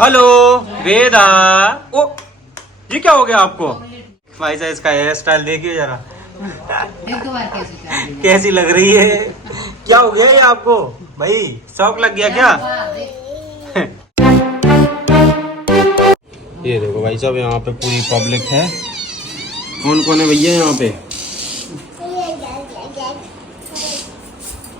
Hello वेदा। ओ ये क्या हो गया आपको? भाई साहब इसका हेयर स्टाइल देखिए जरा, कैसी लग रही है। क्या हो गया ये आपको भाई? शौक लग गया क्या? ये देखो भाई साहब, यहाँ पे पूरी पब्लिक है। कौन कौन है भैया यहाँ पे?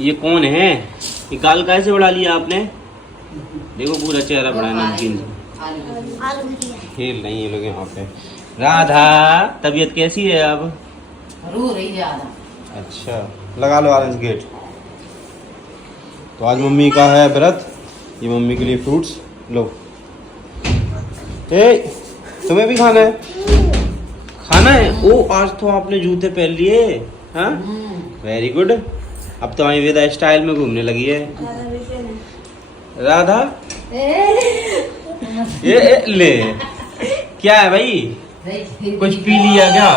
ये कौन है? ये गाल कैसे उड़ा लिया आपने? देखो पूरा चेहरा बड़ा नमकीन खेल नहीं ये लोग यहाँ पे। राधा तबीयत कैसी है अब? रो रही ज्यादा। अच्छा लगा लो ऑरेंज गेट। तो आज मम्मी का है व्रत, ये मम्मी के लिए फ्रूट्स लो। ए तुम्हें भी खाना है? खाना है? ओ आज तो आपने जूते पहन लिए। हाँ वेरी गुड। अब तो हमारी वेदा स्टाइल में घूमने लगी है। राधा ये ले क्या है भाई? कुछ पी लिया क्या?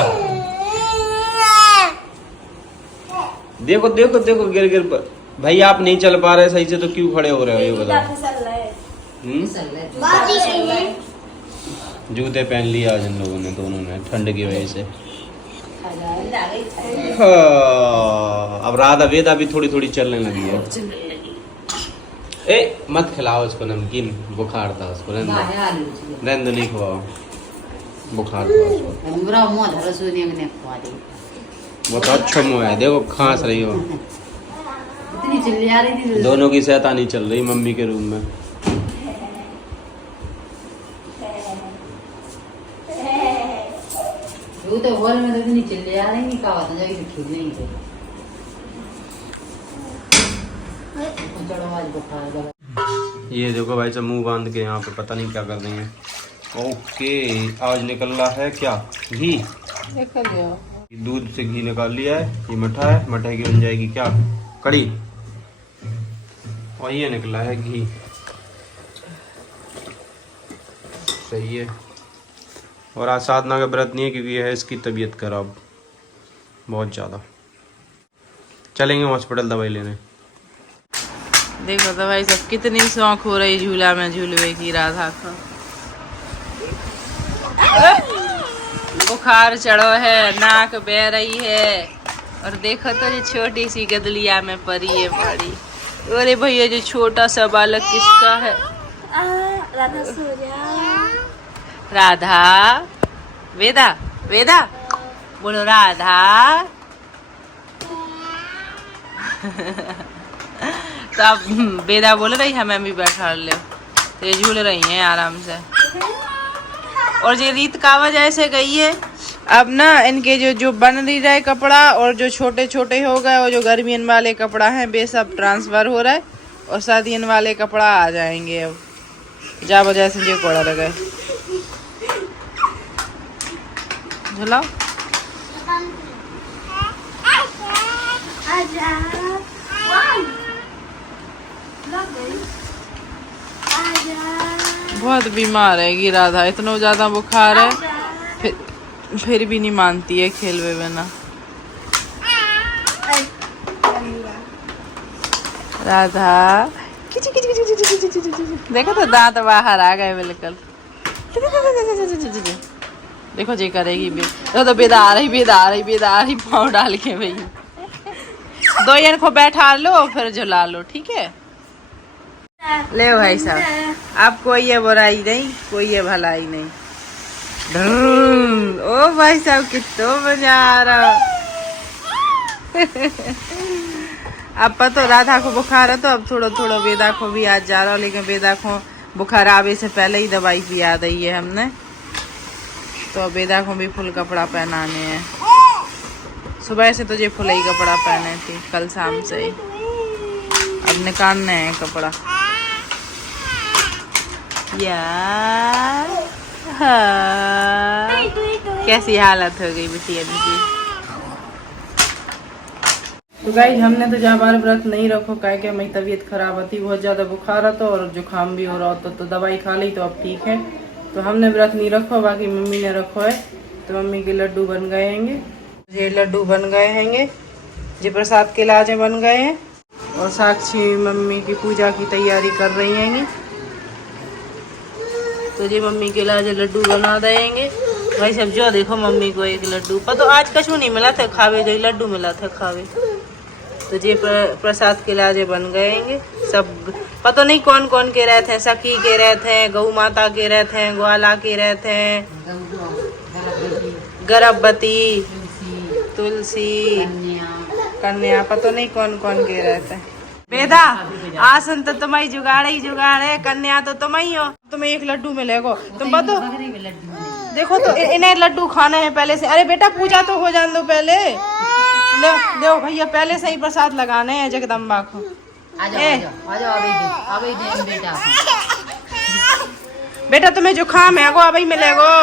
देखो देखो देखो गिर गिर पर। भाई आप नहीं चल पा रहे सही से तो क्यों खड़े हो रहे हो ये बताओ। जूते पहन लिए आज इन लोगों ने, दोनों ने, ठंड की वजह से। अब राधा वेदा भी थोड़ी थोड़ी चलने लगी है। ए मत खिलाओ उसको नमकीन, बुखार था उसको। रहने दो नहीं खवाओ, बुखार था उसको। वो तो अच्छा मुँह है, देखो खांस रही हो। दोनों की शैतानी चल रही मम्मी के रूम में। वो तो हॉल में तो इतनी चिल्ले आ रही का बात है कि ठीक नहीं है। ये देखो भाई साहब मुंह बांध के यहाँ पे पता नहीं क्या कर रही हैं। ओके आज निकल रहा है क्या? घी। दूध से घी निकाल लिया है, ये मठा है, मठे की बन जाएगी क्या? कड़ी। और ये निकला है घी। सही है। और आज साधना का व्रत नहीं है क्योंकि है इसकी तबीयत खराब बहुत ज़्यादा। चलेंगे हॉस्पिटल दवाई लेने। देखो तो भाई सब कितनी शौक हो रही झूला में झूलवे की राधा को। बुखार चढ़ो है, नाक बह रही है। और देखो तो ये छोटी सी गदलिया में परी है पड़ी। अरे भैया जो छोटा सा बालक किसका है? राधा सूर्या। राधा वेदा वेदा बोलो राधा। तो अब वेदा बोल रही हमें भी बैठा ले, तो ये झूल रही हैं आराम से। और ये रीत का वजह से गई है। अब ना इनके जो बन रही रहा है कपड़ा और जो छोटे छोटे हो गए और जो गर्मियन वाले कपड़ा हैं वे सब ट्रांसफर हो रहा है और सर्दियन वाले कपड़ा आ जाएंगे। अब जा वजह से जो कोड़ा लगा झुलाओ। बहुत बीमार है राधा, इतना ज्यादा बुखार है फिर भी नहीं मानती है खेलवे बिना। राधा देखो तो दांत बाहर आ गए बिल्कुल। देखो जी करेगी भी तो बेदा आ रही पाँव डाल के भाई। दो जन को बैठा लो फिर झुला लो, ठीक है? ले भाई साहब, आप कोई ये बुराई नहीं, कोई ये भलाई नहीं। ओ भाई साहब कितना मजा आ रहा। अब पता राधा को बुखार है तो अब थोड़ा थोड़ा वेदा को भी आज जा रहा, लेकिन वेदा को बुखार आवे से पहले ही दवाई पिया दी है हमने। तो अब वेदा को भी फुल कपड़ा पहनाने हैं। सुबह से तो ये फुल ही कपड़ा पहने थी, कल शाम से ही। अब निकालने हैं कपड़ा यार। हाँ। कैसी हालत हो गई बिटिया की। तो गाइस हमने तो जा बार व्रत नहीं रखो, क्या कि मेरी तबीयत खराब थी, बहुत ज्यादा बुखार था और जुकाम भी हो रहा था, तो दवाई खा ली तो अब ठीक है। तो हमने व्रत नहीं रखो, बाकी मम्मी ने रखो है। तो मम्मी के लड्डू बन गए हैंगे, ये लड्डू बन गए हैंगे, ये प्रसाद के लाजे बन गए हैं। और साक्षी मम्मी की पूजा की तैयारी कर रही हैंगी। तो जी मम्मी के लिए आज लड्डू बना देंगे भाई सब। जो देखो मम्मी को एक लड्डू पर तो आज कछु नहीं मिला था खावे, जो लड्डू मिला था खावे। तो जी प्रसाद के लिए आज बन गएंगे सब। पता नहीं कौन कौन के रहते हैं, सखी के रहते हैं, गौ माता के रहते हैं, ग्वाला के रहते हैं, गर्भवती, तुलसी, कन्या, पता नहीं कौन कौन के रहते हैं। बेदा आसन तो तुम्हारी जुगाड़ ही जुगाड़ है, कन्या तो तुम ही हो। तुम्हें एक लड्डू मिलेगा, तुम बताओ। देखो तो इन्हें लड्डू खाने हैं पहले से। अरे बेटा पूजा तो हो जान दो पहले। ले दो भैया, पहले से ही प्रसाद लगाने हैं जगदम्बा को। बेटा तुम्हें जुकाम है, अभी मिलेगो।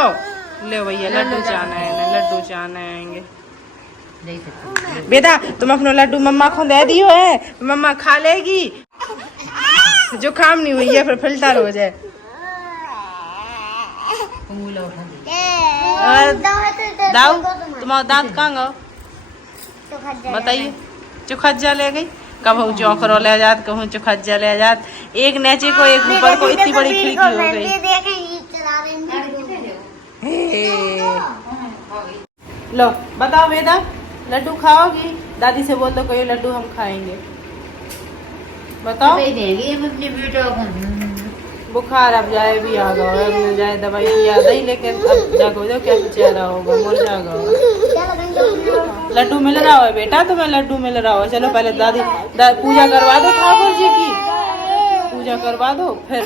ले भैया लड्डू चाहना है, लड्डू चाहने आएंगे। बेटा तुम अपना लड्डू मम्मा को दे दियो है, मम्मा खा लेगी। जुकाम नहीं हुई है फिर फिल्टर हो जाए। दाऊ तुम्हारा दांत कहाँ गो बताइए। चुखज्जा ले गई, कहूँ चौकरो ले जात, कहूँ चुखज्जा ले जात। एक नीचे को एक ऊपर को, इतनी बड़ी खिड़की हो गई। लो बताओ वेदा, लड्डू खाओगी? दादी से बोल दो कोई लड्डू हम खाएंगे। बताओ। बुखार अब जाए भी आ गया, अब जाए दवाई याद ही, लेकिन अब जागो जो क्या चेहरा होगा, मर जाएगा। लड्डू मिल रहा है बेटा, तुम्हें लड्डू मिल रहा है। चलो पहले दादी पूजा करवा दो ठाकुर जी की, पूजा करवा दो फिर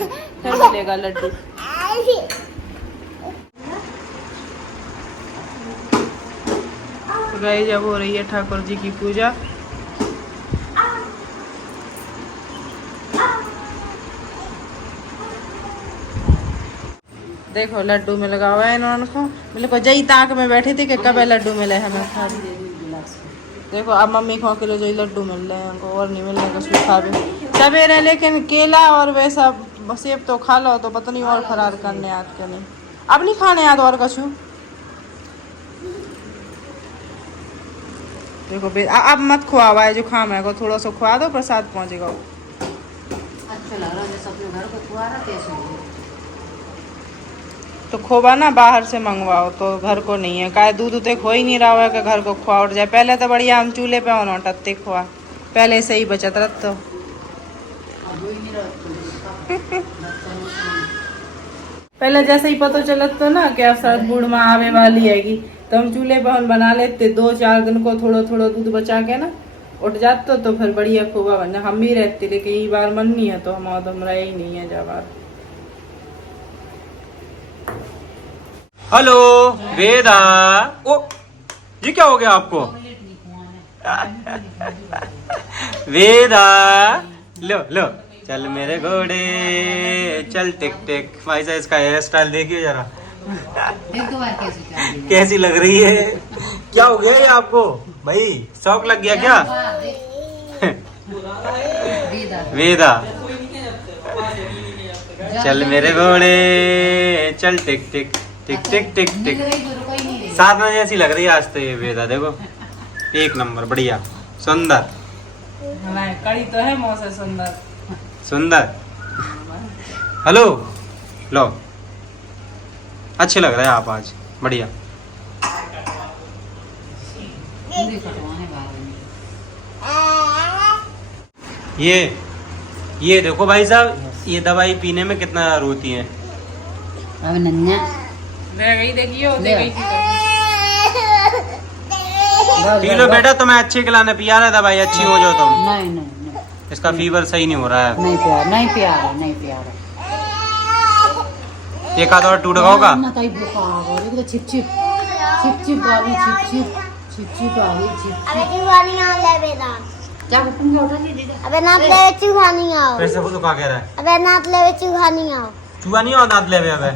मिलेगा लड्डू। गाइस जब हो रही है ठाकुर जी की पूजा। देखो लड्डू में लगा हुआ है इन्होंने को। मेरे को जई ताक में बैठी थी कि कब लड्डू मिले हमें खा। देखो अब मम्मी को किलो जो लड्डू मिल रहे हैं उनको, और नहीं मिलने का सूखा भी सवेरे। लेकिन केला और वे सब सेब तो खा लो, तो पता नहीं और फरार करने याद के नहीं। अब नहीं खाने याद और कछु। देखो अब मत खुआवा है, जो खाम है को थोड़ा सा खुआ दो, प्रसाद पहुंचेगा। अच्छा लग रहा है जैसे अपने घर को खुआ रहा कैसे। तो खोबा ना बाहर से मंगवाओ, तो घर को नहीं है। का दूध उते खो ही नहीं रहा है कि घर को खुआ उठ जाए। पहले तो बढ़िया हम चूल्हे पे होना टत्ते खुआ, पहले से ही बचत रख। तो पहले जैसे ही पता चलत तो ना क्या शरद बूढ़ में आवे वाली हैगी, तो हम चूल्हे पे हम बना लेते। 2-4 दिन को थोड़ा थोड़ा दूध बचा के ना उठ जाते, तो फिर बढ़िया खोबा बनना। हम भी रहते, लेकिन ये बार मन नहीं है तो हम रहे ही नहीं है जा बार। हेलो वेदा। ओ ये क्या हो गया आपको? वेदा लो लो, चल मेरे घोड़े चल टिक टिक। भाई साहब इसका हेयर स्टाइल देखिए जरा, कैसी लग रही है। क्या हो गया ये आपको भाई, शौक लग गया क्या? वेदा चल मेरे घोड़े चल टिक टिक टिक टिक टिक टिक। 7 बजे जैसी लग रही है आज तो ये वेदा। देखो एक नंबर, बढ़िया, सुंदर। कड़ी तो है मौसे सुंदर सुंदर। हेलो लो, अच्छे लग रहे हैं आप आज, बढ़िया। ये देखो भाई साहब, ये दवाई पीने में कितना रोती है। अब नन्या देखियो पी लो बेटा, तुम्हें अच्छे खिलाने पिया रहा है दवाई, अच्छी हो जाओ तुम। नहीं नहीं नहीं, इसका फीवर सही नहीं हो रहा है। नहीं प्यार नहीं प्यार नहीं प्यार। एक आध और टूट होगा ना कहीं बुखार और एक छिप छिप छिप छिप वाली छिप छिप छिप छिप वाली छिप। अबे चूहानी आ ले बेटा, क्या हुक्म उठा दी दीदी। अबे नात ले चूहानी आओ। फिर से बोलो, क्या कह रहा है? अबे नात ले चूहानी आओ। चूहा नहीं हो दांत ले अबे।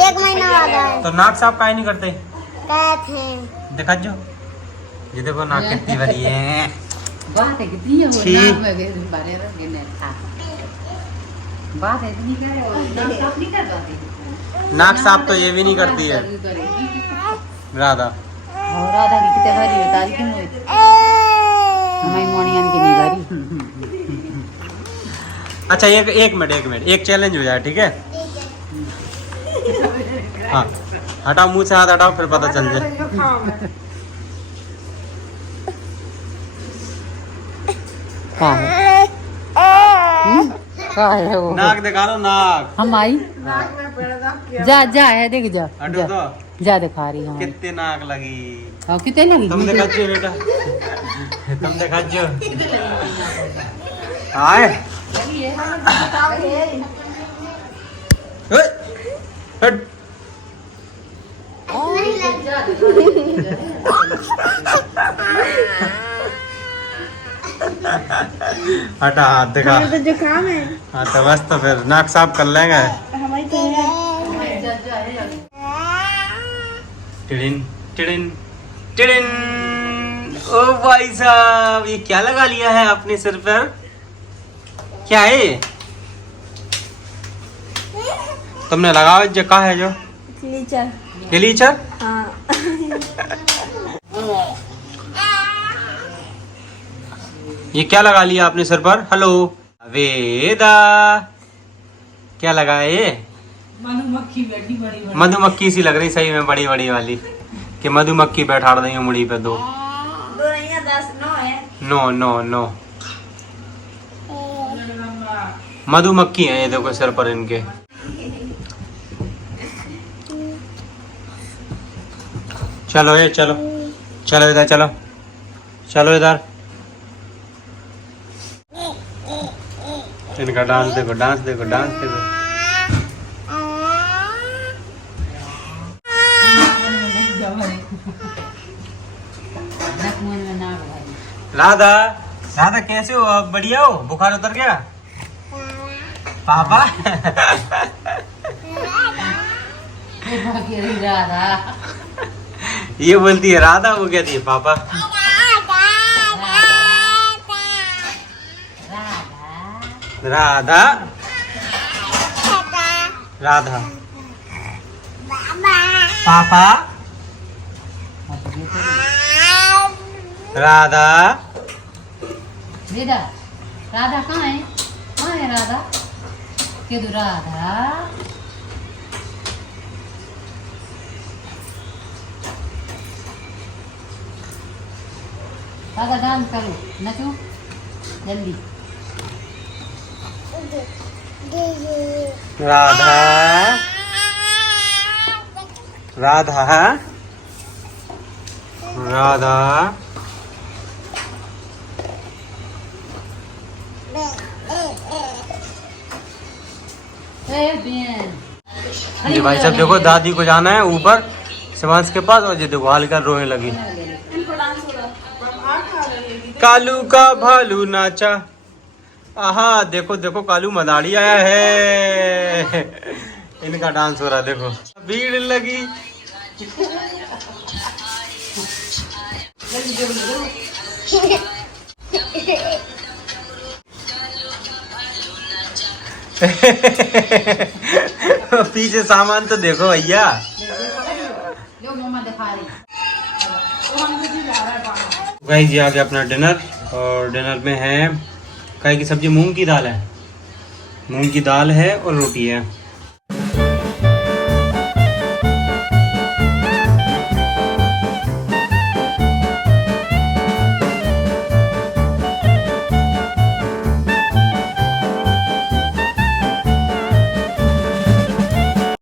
1 महीना बाद है तो नाक साफ काहे नहीं करते? कहते हैं देखा जो, ये देखो नाक कितनी बड़ी है। बात है कितनी है, छी। वो नाक में गए बारे रह गए ने था। बात है इतनी क्या है, नाक साफ नहीं कर पाती। नाक साफ तो ये भी नहीं करती है राधा। और राधा की कितने बारी बता दी क्यों हुई? हमारी मोनियान की नहीं बारी। अच्छा एक मिनट, एक चैलेंज हो जाए, ठीक है? हाँ हटाओ, मुंह से हाथ हटाओ, फिर पता चल जाए। नाक दिखा लो, नाक। हम आई जा जा है देख जा हटो तो, जा दिखा रही हूँ कितने नाक लगी। हाँ कितने लगी तुम दिखाओ बेटा, तुम दिखाओ। आए हट। हटा हाथ दिखा। तो जुकाम है हाँ तो बस, तो फिर नाक साफ कर लेंगे। हमारी तो टिडिन टिडिन टिडिन। ओ भाई साहब, ये क्या लगा लिया है आपने सिर पर? क्या है तुमने लगाओ? जो कहा है जो लीचर क्लीचर? हाँ ये क्या लगा लिया आपने सर पर? हेलो वेदा, क्या लगा है ये? मधुमक्खी बैठी बड़ी बड़ी मधुमक्खी सी लग रही सही में, बड़ी बड़ी वाली, कि मधुमक्खी बैठा रही हूँ मुड़ी पे। दो 10 9 है। नो नो नो, मधुमक्खी है ये, देखो सर पर इनके। चलो ये चलो, चलो इधर चलो, चलो इधर। इनका डांस देखो, डांस देखो, डांस देखो। राधा, राधा कैसे हो आप? बढ़िया हो? बुखार उतर गया? पापा राधा ये बोलती है राधा, वो कहती है पापा। राधा राधा पापा राधा। वेदा, राधा कहाँ है? कहाँ है राधा? किधर राधा? राधा डांस करो, नचो जल्दी। राधा राधा राधा। ये भाई साहब देखो, दादी को जाना है ऊपर शिवांश के पास, और ये देखो हल्का रोने लगी। कालू का भालू नाचा, आहा देखो देखो कालू मदारी आया है। इनका डांस हो रहा है, देखो भीड़ लगी। पीछे सामान तो देखो भैया। गाइस जी आ गया अपना डिनर, और डिनर में है काई की सब्जी, मूंग की दाल है, मूंग की दाल है और रोटी है।